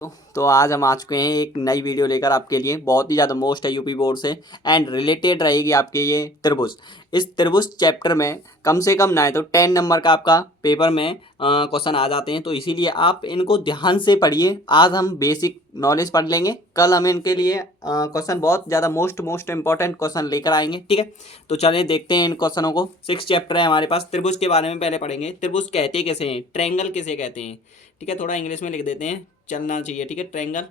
तो आज हम आ चुके हैं एक नई वीडियो लेकर आपके लिए। बहुत ही ज़्यादा मोस्ट है यूपी बोर्ड से एंड रिलेटेड रहेगी आपके ये त्रिभुज। इस त्रिभुज चैप्टर में कम से कम ना तो 10 नंबर का आपका पेपर में क्वेश्चन आ जाते हैं, तो इसीलिए आप इनको ध्यान से पढ़िए। आज हम बेसिक नॉलेज पढ़ लेंगे, कल हम इनके लिए क्वेश्चन बहुत ज़्यादा मोस्ट इंपॉर्टेंट क्वेश्चन लेकर आएंगे। ठीक है, तो चलिए देखते हैं इन क्वेश्चनों को। 6 चैप्टर है हमारे पास। त्रिभुज के बारे में पहले पढ़ेंगे। त्रिभुज कहते कैसे हैं, ट्रायंगल किसे कहते हैं। ठीक है, थोड़ा इंग्लिश में लिख देते हैं, चलना चाहिए। ठीक है, ट्रायंगल।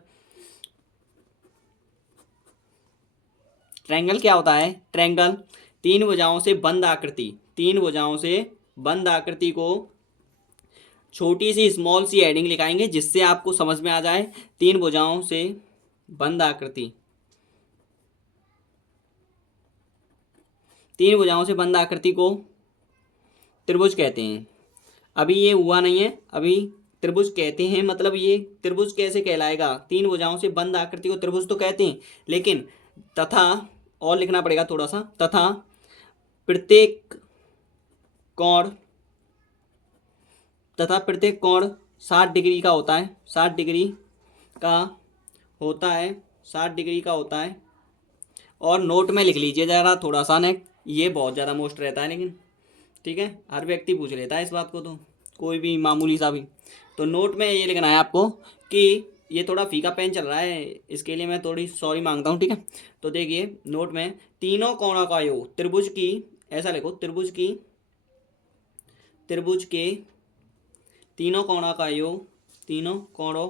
ट्रायंगल क्या होता है। ट्रायंगल तीन भुजाओं से बंद आकृति, तीन भुजाओं से बंद आकृति को छोटी सी स्मॉल सी हेडिंग लिखाएंगे जिससे आपको समझ में आ जाए। तीन भुजाओं से बंद आकृति, तीन भुजाओं से बंद आकृति को त्रिभुज कहते हैं। अभी ये हुआ नहीं है, अभी त्रिभुज कहते हैं मतलब ये त्रिभुज कैसे कहलाएगा। तीन भुजाओं से बंद आकृति को त्रिभुज तो कहते हैं, लेकिन तथा और लिखना पड़ेगा थोड़ा सा। तथा प्रत्येक कोण, तथा प्रत्येक कोण 60 डिग्री का होता है, 60 डिग्री का होता है, 60 डिग्री का होता है। और नोट में लिख लीजिए ज़रा थोड़ा सा ने, ये बहुत ज़्यादा मोस्ट रहता है लेकिन ठीक है, हर व्यक्ति पूछ लेता है इस बात को, तो कोई भी मामूली सा भी। तो नोट में ये लिखना है आपको कि ये थोड़ा फीका पेन चल रहा है, इसके लिए मैं थोड़ी सॉरी मांगता हूँ। ठीक है, तो देखिए नोट में तीनों कोणों का योग त्रिभुज की, ऐसा लिखो त्रिभुज की, त्रिभुज के तीनों कोणों का योग, तीनों कोणों,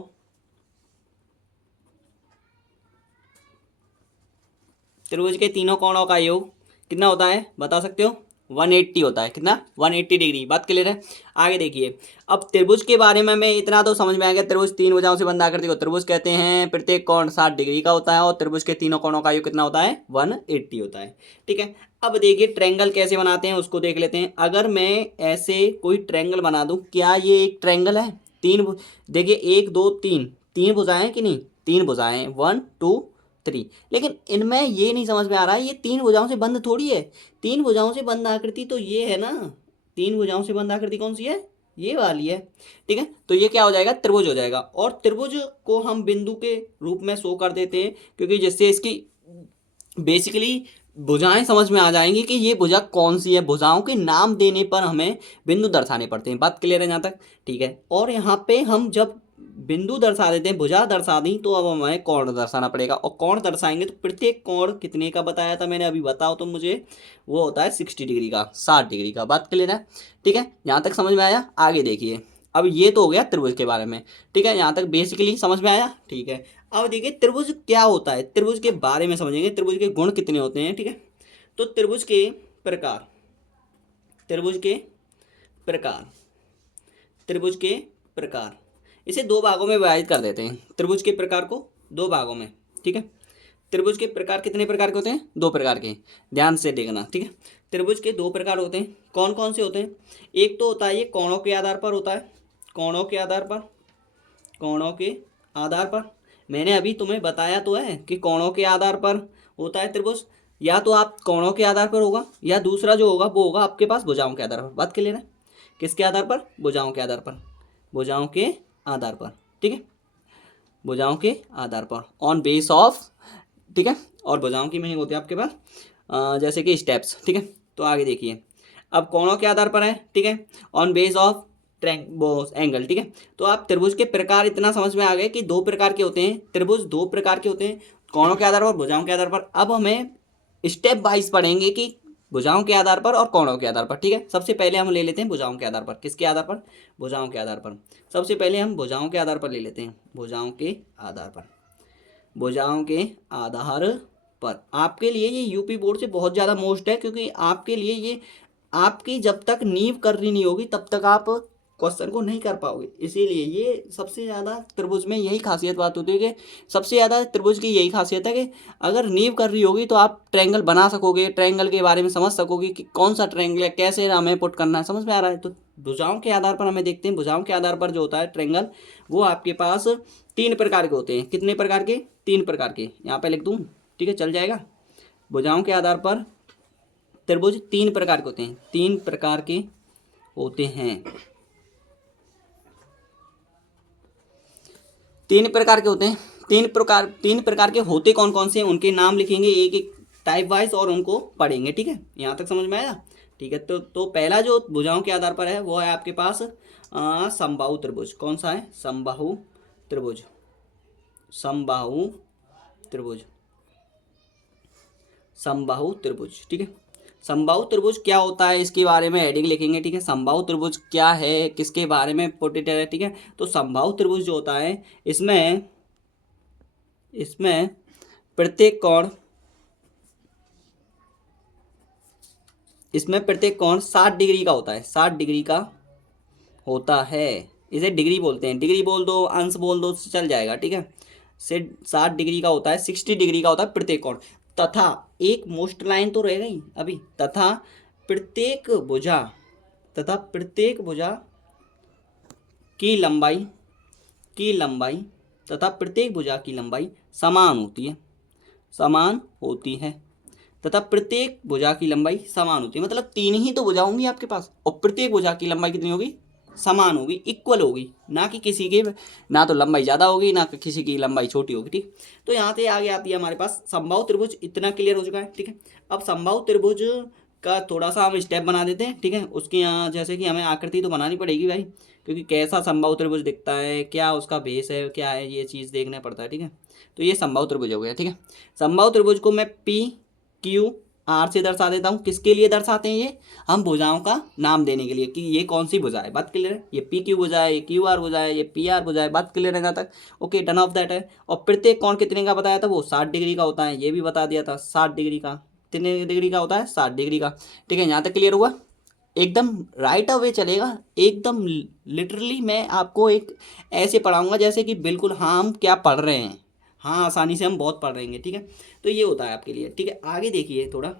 त्रिभुज के तीनों कोणों का योग कितना होता है बता सकते हो। 180 होता है। कितना? 180 डिग्री। बात क्लियर है। आगे देखिए, अब त्रिभुज के बारे में मैं इतना तो समझ में आ गया। त्रिभुज तीन भुजाओं से बंद आकृति को त्रिभुज कहते हैं। प्रत्येक कोण 60 डिग्री का होता है और त्रिभुज के तीनों कोणों का योग कितना होता है? 180 होता है। ठीक है, अब देखिए ट्रायंगल कैसे बनाते हैं उसको देख लेते हैं। अगर मैं ऐसे कोई ट्रायंगल बना दूं, क्या ये एक ट्रायंगल है? देखिए 1 2 3, तीन भुजाएं कि नहीं? तीन भुजाएं, 1 2 3। लेकिन इनमें ये नहीं समझ में आ रहा है, ये तीन भुजाओं से बंद थोड़ी है। तीन भुजाओं से बंद आकृति तो ये है ना, तीन भुजाओं से बंद आकृति कौन सी है? ये वाली है। ठीक है, तो ये क्या हो जाएगा? त्रिभुज हो जाएगा। और त्रिभुज को हम बिंदु के रूप में शो कर देते हैं, क्योंकि जिससे इसकी बेसिकली भुजाएं समझ में आ जाएंगी कि ये भुजा कौन सी है। भुजाओं के नाम देने पर हमें बिंदु दर्शाने पड़ते हैं। बात क्लियर है यहाँ तक? ठीक है, और यहाँ पे हम जब बिंदु दर्शा देते हैं, भुजा दर्शा दी, तो अब हमें कोण दर्शाना पड़ेगा। और कोण दर्शाएंगे तो प्रत्येक कोण कितने का बताया था मैंने अभी, बताओ तो मुझे। वो होता है 60 डिग्री का, 60 डिग्री का। बात क्लियर है? ठीक है, यहाँ तक समझ में आया? आगे देखिए, अब ये तो हो गया त्रिभुज के बारे में। ठीक है, यहाँ तक बेसिकली समझ में आया। ठीक है, अब देखिए त्रिभुज क्या होता है, त्रिभुज के बारे में समझेंगे। त्रिभुज के गुण कितने होते हैं। ठीक है, तो त्रिभुज के प्रकार, त्रिभुज के प्रकार, त्रिभुज के प्रकार, इसे दो भागों में विभाजित कर देते हैं। त्रिभुज के प्रकार को दो भागों में। ठीक है, त्रिभुज के प्रकार कितने प्रकार के होते हैं? दो प्रकार के, ध्यान से देखना। ठीक है, त्रिभुज के दो प्रकार होते हैं। कौन कौन से होते हैं? एक तो होता है ये कोणों के आधार पर होता है, कोणों के आधार पर, कोणों के आधार पर। मैंने अभी तुम्हें बताया तो है कि कोणों के आधार पर होता है त्रिभुज। या तो आप कोणों के आधार पर होगा, या दूसरा जो होगा वो होगा आपके पास भुजाओं के आधार पर। बात क्लियर है? किसके आधार पर? भुजाओं के आधार पर, भुजाओं के आधार पर। ठीक है, भुजाओं के आधार पर, ऑन बेस ऑफ। ठीक है, और भुजाओं की मीनिंग होती है आपके पास जैसे कि स्टेप्स। ठीक है, तो आगे देखिए, अब कोणों के आधार पर है। ठीक है, ऑन बेस ऑफ एंगल। ठीक है, तो आप त्रिभुज के प्रकार इतना समझ में आ गए कि दो प्रकार के होते हैं। त्रिभुज दो प्रकार के होते हैं, कोणों के आधार पर, भुजाओं के आधार पर। अब हमें स्टेप वाइज पढ़ेंगे कि भुजाओं के आधार पर और कोणों के आधार पर। ठीक है, सबसे पहले हम ले लेते हैं भुजाओं के आधार पर। किसके आधार पर? भुजाओं के आधार पर। सबसे पहले हम भुजाओं के आधार पर ले लेते हैं, भुजाओं के आधार पर, भुजाओं के आधार पर। आपके लिए ये यूपी बोर्ड से बहुत ज़्यादा मोस्ट है, क्योंकि आपके लिए ये आपकी जब तक नींव करनी नहीं होगी तब तक आप क्वेश्चन को नहीं कर पाओगे। इसीलिए ये सबसे ज़्यादा त्रिभुज में यही खासियत बात होती है कि सबसे ज़्यादा त्रिभुज की यही खासियत है कि अगर नींव कर रही होगी तो आप ट्रायंगल बना सकोगे, ट्रायंगल के बारे में समझ सकोगे कि कौन सा ट्रायंगल है, कैसे हमें पुट करना है। समझ में आ रहा है? तो भुजाओं के आधार पर हमें देखते हैं। भुजाओं के आधार पर जो होता है ट्रायंगल, वो आपके पास तीन प्रकार के होते हैं। कितने प्रकार के? तीन प्रकार के। यहाँ पे लिख दूँ? ठीक है, चल जाएगा। भुजाओं के आधार पर त्रिभुज तीन प्रकार के होते हैं, तीन प्रकार के होते हैं। तीन प्रकार के होते हैं, तीन प्रकार के होते कौन कौन से हैं उनके नाम लिखेंगे एक एक टाइप वाइज और उनको पढ़ेंगे। ठीक है, यहाँ तक समझ में आया? ठीक है, तो पहला जो भुजाओं के आधार पर है वो है आपके पास समबाहु त्रिभुज। कौन सा है? समबाहु त्रिभुज। समबाहु त्रिभुज, समबाहु त्रिभुज। ठीक है, समबाहु त्रिभुज क्या होता है इसके बारे में हेडिंग लिखेंगे। ठीक है, समबाहु त्रिभुज क्या है, किसके बारे में पोटेट है। ठीक है, तो समबाहु त्रिभुज जो होता है इसमें प्रत्येक कोण, इसमें प्रत्येक कोण 60 डिग्री का होता है, 60 डिग्री का होता है। इसे डिग्री बोलते हैं, डिग्री बोल दो, अंश बोल दो, चल जाएगा। ठीक है, से 60 डिग्री का होता है, 60 डिग्री का होता है प्रत्येक कोण। तथा एक मोस्ट लाइन तो रह गई अभी, तथा प्रत्येक भुजा, तथा प्रत्येक भुजा की लंबाई तथा प्रत्येक भुजा की लंबाई समान होती है, समान होती है। तथा प्रत्येक भुजा की लंबाई समान होती है, मतलब तीन ही तो भुजा होंगी आपके पास और प्रत्येक भुजा की लंबाई कितनी होगी? समान होगी, इक्वल होगी, ना कि किसी की ना तो लंबाई ज़्यादा होगी ना कि किसी की लंबाई छोटी होगी। ठीक, तो यहाँ से आगे आती है हमारे पास समबाहु त्रिभुज। इतना क्लियर हो चुका है। ठीक है, अब समबाहु त्रिभुज का थोड़ा सा हम स्टेप बना देते हैं। ठीक है, उसके यहाँ जैसे कि हमें आकृति तो बनानी पड़ेगी भाई, क्योंकि कैसा समबाहु त्रिभुज दिखता है, क्या उसका बेस है, क्या है, ये चीज़ देखना पड़ता है। ठीक है, तो ये समबाहु त्रिभुज हो गया। ठीक है, समबाहु त्रिभुज को मैं पी क्यू आर से दर्शा देता हूँ। किसके लिए दर्शाते हैं? ये हम भुजाओं का नाम देने के लिए कि ये कौन सी भुजा है। बात क्लियर है? ये पी क्यू भुजा है, ये क्यू आर भुजा है, ये पी आर भुजा है। बात क्लियर है जहाँ तक? ओके, डन ऑफ दैट है। और प्रत्येक कोण कितने का बताया था? वो 60 डिग्री का होता है, ये भी बता दिया था 60 डिग्री का। कितने डिग्री का होता है? 60 डिग्री का। ठीक है, यहाँ तक क्लियर हुआ? एकदम राइट अवे चलेगा, एकदम लिटरली मैं आपको एक ऐसे पढ़ाऊंगा जैसे कि बिल्कुल हाँ हम क्या पढ़ रहे हैं, हाँ आसानी से हम बहुत पढ़ रहे हैं। ठीक है, तो ये होता है आपके लिए। ठीक है, आगे देखिए थोड़ा।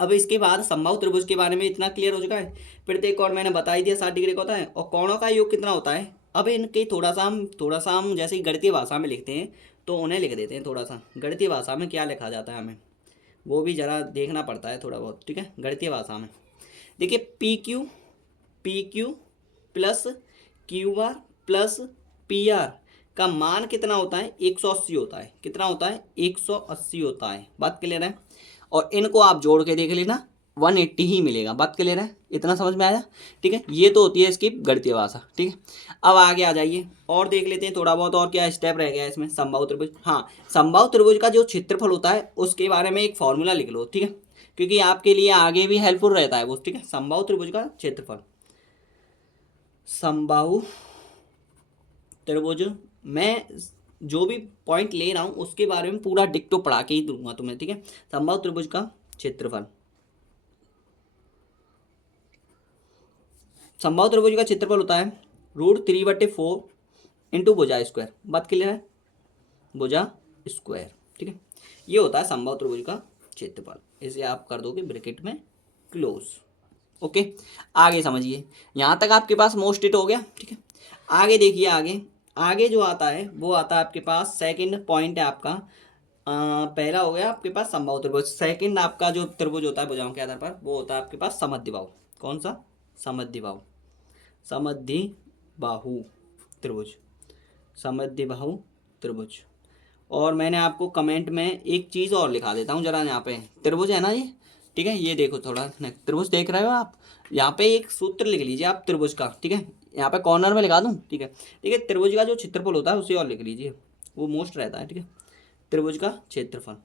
अब इसके बाद समबाहु त्रिभुज के बारे में इतना क्लियर हो चुका है। प्रत्येक कोण मैंने बता ही दिया 60 डिग्री का होता है और कोणों का योग कितना होता है। अब इनके थोड़ा सा हम जैसे गणितीय भाषा में लिखते हैं तो उन्हें लिख देते हैं। थोड़ा सा गणितीय भाषा में क्या लिखा जाता है हमें वो भी ज़रा देखना पड़ता है थोड़ा बहुत। ठीक है, गणितीय भाषा में देखिए, P Q plus Q R plus P are का मान कितना होता है? 180 होता है। कितना होता है? 180 होता है। बात क्लियर है? और इनको आप जोड़ के देख लेना 180 ही मिलेगा। बात क्लियर है? इतना समझ में आया? ठीक है, ये तो होती है इसकी गणितीय भाषा। ठीक है, अब आगे आ जाइए और देख लेते हैं थोड़ा बहुत और क्या स्टेप रह गया है इसमें। समबाहु त्रिभुज, हाँ समबाहु त्रिभुज का जो क्षेत्रफल होता है उसके बारे में एक फॉर्मूला लिख लो। ठीक है, क्योंकि आपके लिए आगे भी हेल्पफुल रहता है वो। ठीक है, समबाहु त्रिभुज का क्षेत्रफल, समबाहु त्रिभुज मैं जो भी पॉइंट ले रहा हूँ उसके बारे में पूरा डिक्टो पढ़ा के ही दूंगा तुम्हें। ठीक है, समबाहु त्रिभुज का क्षेत्रफल, समबाहु त्रिभुज का क्षेत्रफल होता है √3/4 इंटू भुजा स्क्वायर। बात क्लियर है? भुजा स्क्वायर। ठीक है, ये होता है समबाहु त्रिभुज का क्षेत्रफल। इसे आप कर दोगे ब्रैकेट में क्लोज। ओके, आगे समझिए, यहाँ तक आपके पास मोस्ट इट हो गया। ठीक है, आगे देखिए, आगे जो आता है वो आता है आपके पास सेकंड पॉइंट है आपका। पहला हो गया आपके पास समबाहु त्रिभुज, सेकंड आपका जो त्रिभुज होता है भुजाओं के आधार पर वो होता है आपके पास समद्विबाहु। कौन सा? समद्विबाहु, समद्विबाहु त्रिभुज, समद्विबाहु त्रिभुज। और मैंने आपको कमेंट में एक चीज़ और लिखा देता हूँ जरा, यहाँ पे त्रिभुज है ना ये। ठीक है, ये देखो थोड़ा त्रिभुज देख रहे हो आप, यहाँ पे एक सूत्र लिख लीजिए आप त्रिभुज का। ठीक है, यहाँ पे कॉर्नर में लिखा दूँ। ठीक है, ठीक है, त्रिभुज का जो क्षेत्रफल होता है उसे और लिख लीजिए, वो मोस्ट रहता है। ठीक है, त्रिभुज का क्षेत्रफल,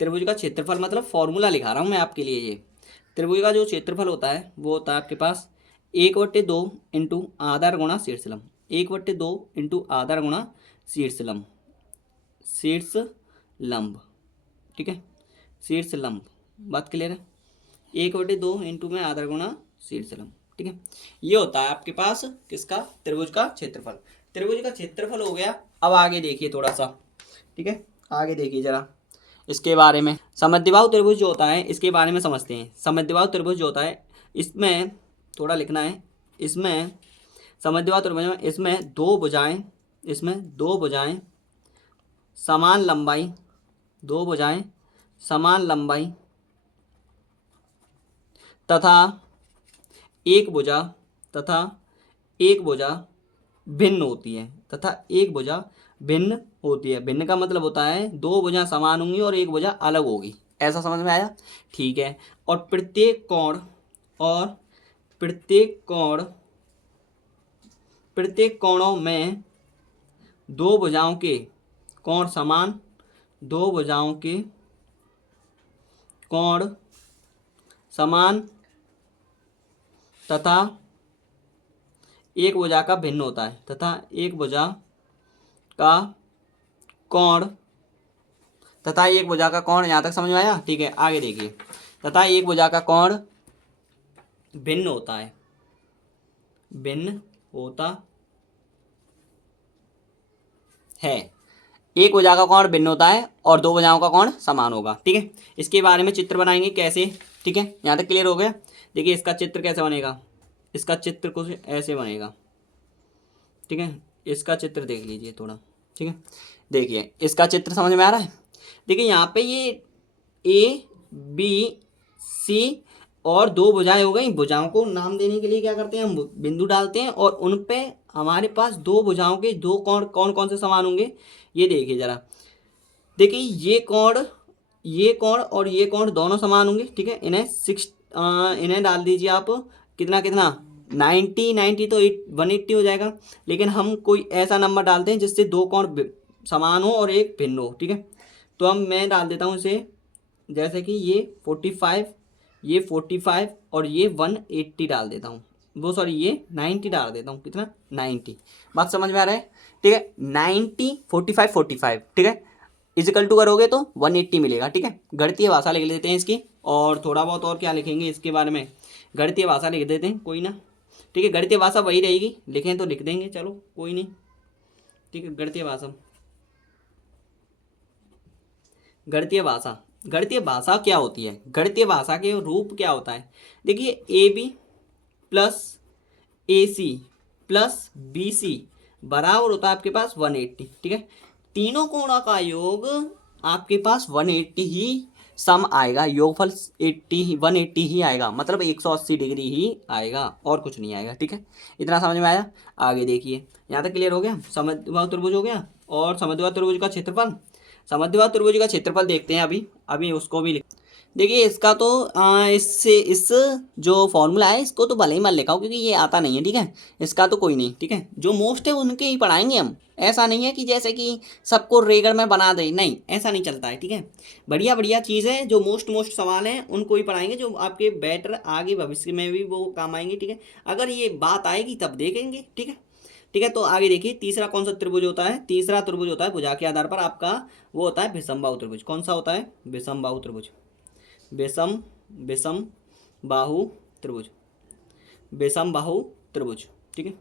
त्रिभुज का क्षेत्रफल मतलब फॉर्मूला लिखा रहा हूँ मैं आपके लिए। ये त्रिभुज का जो क्षेत्रफल होता है वो होता है आपके पास 1/2 इंटू आधार गुणा शीर्ष लंब, 1/2 इंटू आधार गुणा शीर्ष लंब, शीर्ष लंब। ठीक है, शीर्ष लंब। बात क्लियर है? 1/2 इंटू में आधार गुणा शीर्ष लंब। ठीक है, ये होता है आपके पास किसका? त्रिभुज का क्षेत्रफल। त्रिभुज का क्षेत्रफल हो गया। अब आगे देखिए थोड़ा सा। ठीक है, आगे देखिए जरा इसके बारे में। समद्विबाहु त्रिभुज जो होता है इसके बारे में समझते हैं। समद्विबाहु त्रिभुज जो होता है इसमें थोड़ा लिखना है, इसमें समद्विबाहु त्रिभुज में इसमें दो भुजाएं समान लंबाई, दो भुजाएं समान लंबाई तथा एक भुजा भिन्न होती है तथा एक भुजा भिन्न होती है। भिन्न का मतलब होता है दो भुजा समान होंगी और एक भुजा अलग होगी। ऐसा समझ में आया? ठीक है। और और प्रत्येक कोणों में दो भुजाओं के कोण समान, दो भुजाओं के कोण समान तथा एक भुजा का भिन्न होता है, तथा एक भुजा का कोण यहाँ तक समझ में आया? ठीक है, आगे देखिए। तथा एक भुजा का कोण भिन्न होता है, भिन्न होता है। एक भुजा का कोण भिन्न होता है और दो भुजाओं का कोण समान होगा। ठीक है, इसके बारे में चित्र बनाएंगे कैसे। ठीक है, यहाँ तक क्लियर हो गया? देखिए इसका चित्र कैसे बनेगा, इसका चित्र कुछ ऐसे बनेगा। ठीक है, इसका चित्र देख लीजिए थोड़ा। ठीक है, देखिए इसका चित्र समझ में आ रहा है? देखिए यहाँ पे ये ए बी सी और दो भुजाएं हो गई। भुजाओं को नाम देने के लिए क्या करते हैं, हम बिंदु डालते हैं और उन पे हमारे पास दो भुजाओं के दो कोण कौन कौन से समान होंगे ये देखिए जरा। देखिए ये कोण और ये कोण दोनों समान होंगे। ठीक है, इन्हें डाल दीजिए आप। कितना 90 तो 180 हो जाएगा। लेकिन हम कोई ऐसा नंबर डालते हैं जिससे दो कोण समान हो और एक भिन्न हो। ठीक है, तो मैं डाल देता हूँ इसे, जैसे कि ये 45 और ये 180 डाल देता हूँ। ये 90 डाल देता हूँ। कितना? 90। बात समझ में आ रहा है? ठीक है, 90 45। ठीक है, इजिकल टू करोगे तो 180 मिलेगा। ठीक है, गणितीय भाषा लिख लेते हैं इसकी, और थोड़ा बहुत और क्या लिखेंगे इसके बारे में, गणितीय भाषा लिख देते हैं, कोई ना। ठीक है, गणितीय भाषा वही रहेगी, लिखें तो लिख देंगे, चलो कोई नहीं। ठीक है, गणितीय भाषा क्या होती है, गणितीय भाषा के रूप क्या होता है। देखिए A B plus A C plus B C बराबर होता है आपके पास 180। ठीक है, तीनों कोणों का योग आपके पास 180 ही सम आएगा, योगफल 180 ही आएगा, मतलब 180 डिग्री ही आएगा और कुछ नहीं आएगा। ठीक है, इतना समझ में आया? आगे देखिए, यहाँ तक क्लियर हो गया? समद्विबाहु त्रिभुज हो गया। और समद्विबाहु त्रिभुज का क्षेत्रफल देखते हैं अभी उसको भी देखिए। इसका तो इस जो फॉर्मूला है इसको तो भले ही मत लिखाओ क्योंकि ये आता नहीं है। ठीक है, इसका तो कोई नहीं। ठीक है, जो मोस्ट है उनके ही पढ़ाएंगे हम। ऐसा नहीं है कि जैसे कि सबको रेगड़ में बना दे, नहीं ऐसा नहीं चलता है। ठीक है, बढ़िया चीज़ है, जो मोस्ट सवाल हैं उनको ही पढ़ाएंगे, जो आपके बेटर आगे भविष्य में भी वो काम आएंगे। ठीक है, अगर ये बात आएगी तब देखेंगे। ठीक है, तो आगे देखिए, तीसरा कौन सा त्रिभुज होता है? तीसरा त्रिभुज होता है भुजा के आधार पर आपका वो होता है विषमबाहु त्रिभुज। कौन सा होता है? विषमबाहु त्रिभुज। विषमबाहु त्रिभुज। ठीक है,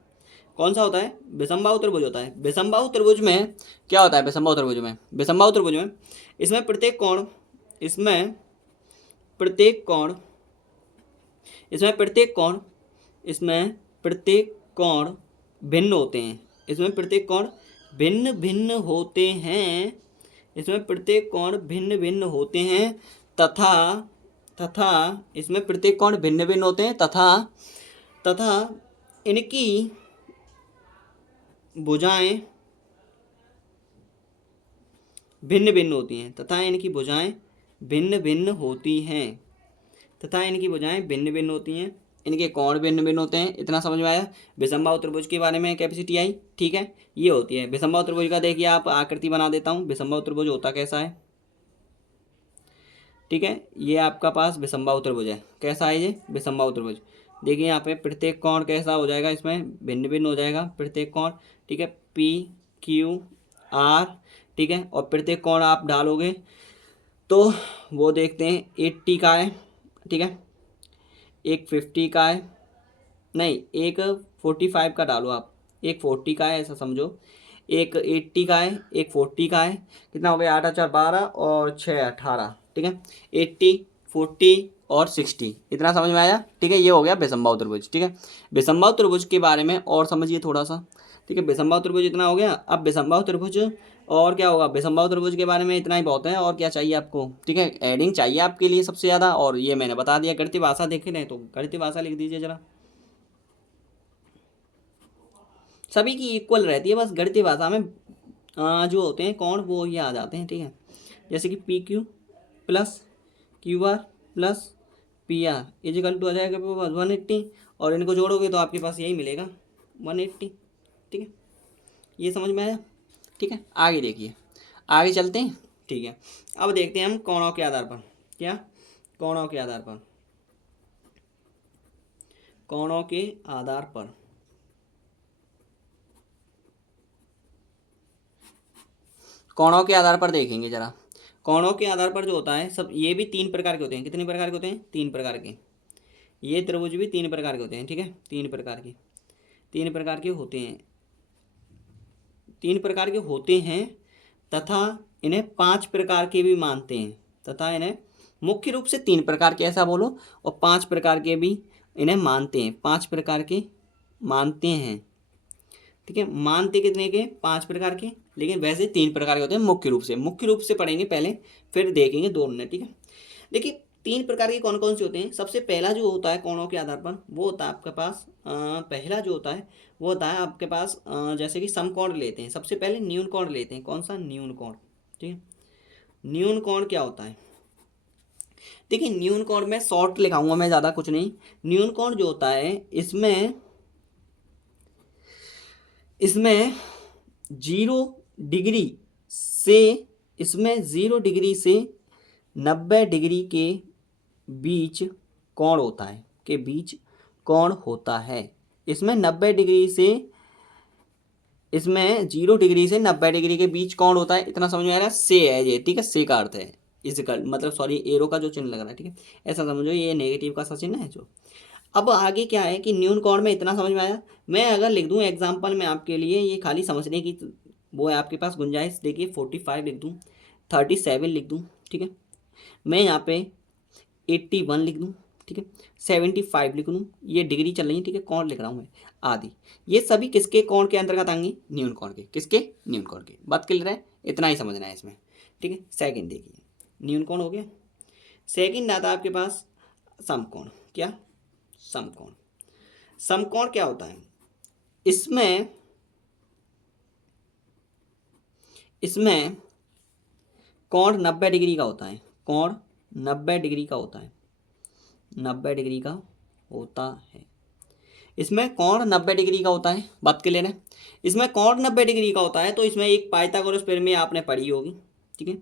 कौन सा होता है? विषमबाहु त्रिभुज होता है। विषमबाहु त्रिभुज में क्या होता है? विषमबाहु त्रिभुज में इसमें प्रत्येक कोण भिन्न होते हैं। इसमें प्रत्येक कोण भिन्न होते हैं तथा इसमें प्रत्येक कोण भिन्न होते हैं तथा इनकी भुजाएं भिन्न होती हैं इनके कोण भिन्न होते हैं। इतना समझ में आया? विषमबाहु त्रिभुज के बारे में कैपेसिटी आई। ठीक है, ये होती है विषमबाहु त्रिभुज का। देखिए आप आकृति बना देता हूँ, विषमबाहु त्रिभुज होता कैसा है। ठीक है, ये आपका पास विषमबाहु त्रिभुज है। कैसा है ये? विषमबाहु त्रिभुज। देखिए यहाँ पे प्रत्येक कोण कैसा हो जाएगा, इसमें भिन्न हो जाएगा प्रत्येक कोण। ठीक है, पी क्यू आर। ठीक है, और प्रत्येक कोण आप डालोगे तो वो देखते हैं 80 का है। ठीक है, एक 50 का है, नहीं एक 45 का डालो आप, एक 40 का है ऐसा समझो, एक 80 का है, एक 40 का है। कितना हो गया? 8 4 12 और 6 18। ठीक है, 80 40 और 60। इतना समझ में आया? ठीक है, ये हो गया विषमबाहु त्रिभुज। ठीक है, विषमबाहु त्रिभुज के बारे में और समझिए थोड़ा सा। ठीक है, विषमबाहु त्रिभुज इतना हो गया। अब विषमबाहु त्रिभुज और क्या होगा? विषमबाहु त्रिभुज के बारे में इतना ही बहुत है, और क्या चाहिए आपको? ठीक है, एडिंग चाहिए आपके लिए सबसे ज़्यादा, और ये मैंने बता दिया। गणितीय भाषा देख लें तो गणितीय भाषा लिख दीजिए जरा। सभी की इक्वल रहती है, बस गणितीय भाषा में जो होते हैं कोण वो ये आ जाते हैं, ठीक है। जैसे कि P Q plus Q R plus P R is equal to आ जाएगा 180, और इनको जोड़ोगे तो आपके पास यही मिलेगा 180, ठीक है। ये समझ में आया, ठीक है। आगे देखिए, आगे चलते हैं, ठीक है। अब देखते हैं हम कोणों के आधार पर, क्या कोणों के आधार पर, कोणों के आधार पर कोणों के आधार पर देखेंगे जरा। कोणों के आधार पर जो होता है सब, ये भी 3 प्रकार के होते हैं। कितने प्रकार के होते हैं? 3 प्रकार के। ये त्रिभुज भी 3 प्रकार के होते हैं, ठीक है। 3 प्रकार के, 3 प्रकार के होते हैं, 3 प्रकार के होते हैं तथा इन्हें 5 प्रकार के भी मानते हैं, तथा इन्हें मुख्य रूप से 3 प्रकार के ऐसा बोलो, और 5 प्रकार के भी इन्हें मानते हैं, 5 प्रकार के मानते हैं, ठीक है। मानते कितने के? 5 प्रकार के, लेकिन वैसे 3 प्रकार के होते हैं मुख्य रूप से। मुख्य रूप से पढ़ेंगे पहले, फिर देखेंगे दोनों ने, ठीक है। देखिए 3 प्रकार के कौन कौन से होते हैं। सबसे पहला जो होता है कोणों के आधार पर, वो होता है आपके पास पहला जो होता है वो होता है आपके पास जैसे कि समकोण लेते हैं। सबसे पहले न्यून कोण लेते हैं। कौन सा? न्यून कोण, ठीक है। न्यून कोण क्या होता है? देखिए न्यून कोण में शॉर्ट लिखाऊंगा मैं, ज़्यादा कुछ नहीं। न्यून कोण जो होता है इसमें इसमें 0 डिग्री से, इसमें 0 डिग्री से 90 डिग्री के बीच कोण होता है, के बीच कोण होता है। इसमें 90 डिग्री से, इसमें 0 डिग्री से 90 डिग्री के बीच कोण होता है। इतना समझ में आ रहा है? से है ये, ठीक है। से का अर्थ है इजिकल, मतलब सॉरी एरो का जो चिन्ह लग रहा है, ठीक है, ऐसा समझो, ये नेगेटिव का सा चिन्ह है जो। अब आगे क्या है कि न्यून कोण में इतना समझ में आया। मैं अगर लिख दूं एग्जाम्पल में आपके लिए, ये खाली समझने की वो है आपके पास गुंजाइश। देखिए 45 लिख दूं, 37 लिख दूं, ठीक है। मैं यहाँ पे 81 लिख दूं, ठीक है, 75 लिख दूं, ये डिग्री चल रही है, ठीक है। कोण लिख रहा हूँ मैं आदि, ये सभी किसके कोण के अंतर्गत आएंगे? न्यून कोण के। किसके? न्यून कोण के। बात क्लियर है? इतना ही समझना है इसमें, ठीक है। सेकंड देखिए, न्यून कोण हो गया। सेकंड आता है आपके पास समकोण। क्या? समकोण। समकोण क्या होता है? इसमें इसमें कोण 90 डिग्री का होता है। कोण 90 डिग्री का होता है, 90 डिग्री का होता है। इसमें कोण 90 डिग्री का होता है। बात क्लियर है? इसमें कोण 90 डिग्री का होता है, तो इसमें एक पाइथागोरस प्रमेय आपने पढ़ी होगी, ठीक है।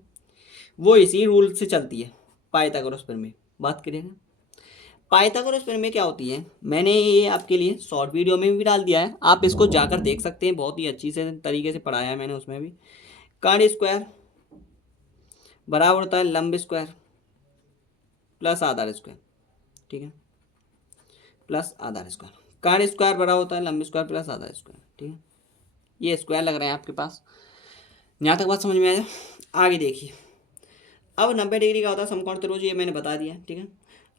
वो इसी रूल से चलती है, पाइथागोरस प्रमेय। बात क्लियर है? पाइथागोरस प्रमेय क्या होती है, मैंने ये आपके लिए शॉर्ट वीडियो में भी डाल दिया है, आप इसको जाकर देख सकते हैं। बहुत ही अच्छी से तरीके से पढ़ाया है मैंने उसमें भी। कर्ण स्क्वायर बराबर होता है लंब स्क्वायर प्लस आधार स्क्वायर, ठीक है, प्लस आधार स्क्वायर। कर्ण स्क्वायर बराबर होता है लंब स्क्वायर प्लस आधार स्क्वायर, ठीक है। ये स्क्वायर लग रहे हैं आपके पास। यहाँ तक बात समझ में आया? आगे देखिए, अब 90 डिग्री का होता है समकोण त्रिभुज, ये मैंने बता दिया, ठीक है।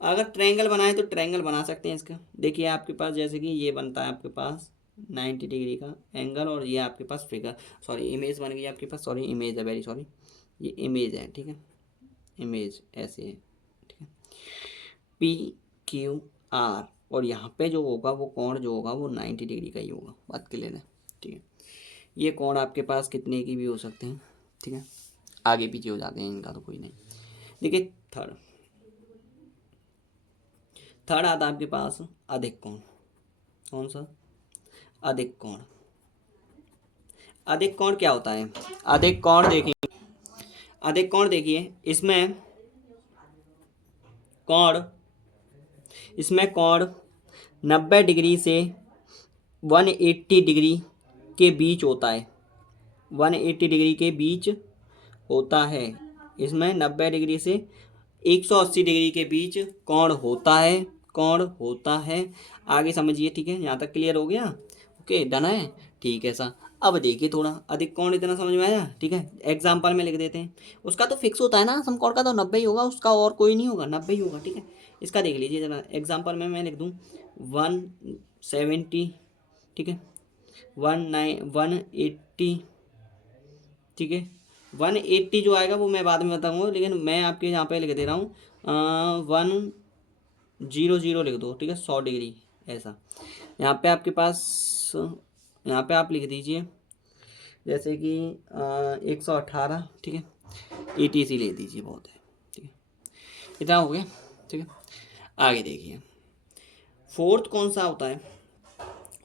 अगर ट्रायंगल बनाए तो ट्रायंगल बना सकते हैं इसका। देखिए आपके पास जैसे कि ये बनता है आपके पास 90 डिग्री का एंगल, और ये आपके पास फिगर, सॉरी इमेज बन गई आपके पास, सॉरी इमेज है, वेरी सॉरी, ये इमेज है, ठीक है। इमेज ऐसे है, ठीक है। पी क्यू आर, और यहाँ पे जो होगा वो कोण जो होगा वो 90 डिग्री का ही होगा। बात क्लियर है? ठीक है। ये कोण आपके पास कितने की भी हो सकते हैं, ठीक है, आगे पीछे हो जाते हैं, इनका तो कोई नहीं। देखिए थर्ड आता है आपके पास अधिक कोण। कौन सा? अधिक कोण। अधिक कोण क्या होता है? अधिक कोण देखिए, अधिक कोण देखिए, कोण इसमें कोण 90 डिग्री से 180 डिग्री के बीच होता है, 180 डिग्री के बीच होता है। इसमें 90 डिग्री से 180 डिग्री के बीच कोण होता है, कोण होता है। आगे समझिए, ठीक है, यहाँ तक क्लियर हो गया? ओके, डन है, ठीक है सा। अब देखिए थोड़ा अधिक कोण इतना समझ में आया, ठीक है। एग्जाम्पल में लिख देते हैं। उसका तो फिक्स होता है ना, समकोण का तो 90 ही होगा, उसका और कोई नहीं होगा, 90 ही होगा, ठीक है। इसका देख लीजिए जरा, एग्जाम्पल में मैं लिख दूँ 170, ठीक है, 180, ठीक है। 180 जो आएगा वो मैं बाद में बताऊँगा, लेकिन मैं आपके यहाँ पे लिख दे रहा हूँ 100 लिख दो, ठीक है, 100 डिग्री ऐसा। यहाँ पे आपके पास यहाँ पे आप लिख दीजिए जैसे कि 118, ठीक है, ETC ले दीजिए, बहुत है, ठीक है, इतना हो गया, ठीक है। आगे देखिए फोर्थ कौन सा होता है।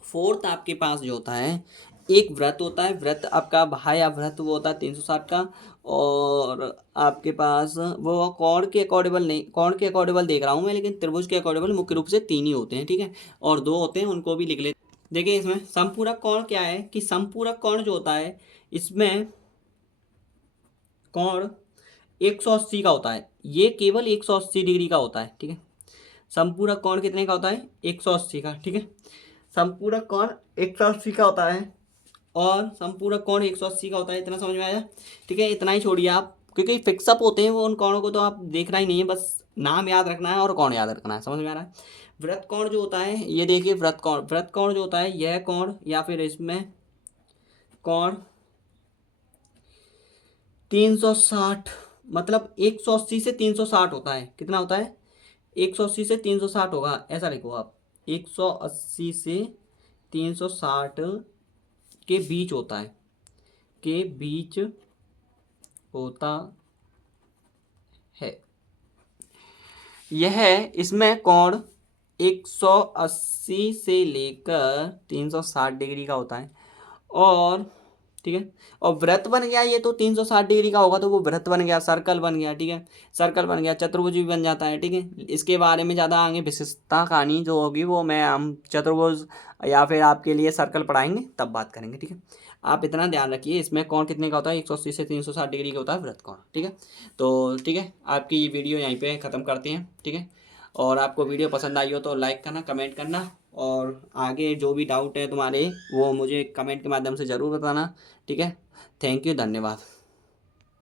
फोर्थ आपके पास जो होता है एक व्रत होता है, व्रत आपका भाया व्रत वो होता है 360 का, और आपके पास वो कौड़ के अकॉर्डेबल नहीं, कौड़ के अकॉर्डेबल देख रहा हूँ मैं, लेकिन त्रिभुज के अकॉर्डेबल मुख्य रूप से 3 ही होते हैं, ठीक है, और 2 होते हैं, उनको भी लिख लेते। देखिए इसमें समपूरक कोण क्या है कि समपूरक कोण जो होता है इसमें कोण 180 का होता है, ये केवल 180 डिग्री का होता है, ठीक है। संपूरक कोण कितने का होता है 180 का, ठीक है। संपूरक कोण 180 का होता है और संपूरक कोण 180 का होता है, इतना समझ में आया, ठीक है। इतना ही छोड़िए आप, क्योंकि फिक्सअप होते हैं वो, उन कोणों को तो आप देखना ही नहीं है, बस नाम याद रखना है और कोण याद रखना है, समझ में आ रहा है। व्रत कोण जो होता है ये देखिए, व्रत कोण जो होता है यह कोण या फिर इसमें कोण 360, मतलब 180 से 360 होता है, कितना होता है 180 से 360 होगा, ऐसा लिखो आप, 180 से 360 के बीच होता है, के बीच होता है। यह इसमें कोण 180 से लेकर 360 डिग्री का होता है, और ठीक है, और वृत्त बन गया ये तो 360 डिग्री का होगा, तो वो वृत्त बन गया, सर्कल बन गया, ठीक है, सर्कल बन गया, चतुर्भुज भी बन जाता है, ठीक है। इसके बारे में ज़्यादा आगे विशेषता कहानी जो होगी वो मैं हम चतुर्भुज या फिर आपके लिए सर्कल पढ़ाएंगे तब बात करेंगे, ठीक है। आप इतना ध्यान रखिए, इसमें कोण कितने का होता है 180 से 360 डिग्री का होता है वृत्त कोण, ठीक है। तो ठीक है, आपकी ये वीडियो यहीं पे ख़त्म करते हैं, ठीक है। और आपको वीडियो पसंद आई हो तो लाइक करना, कमेंट करना, और आगे जो भी डाउट है तुम्हारे वो मुझे कमेंट के माध्यम से ज़रूर बताना, ठीक है। थैंक यू, धन्यवाद।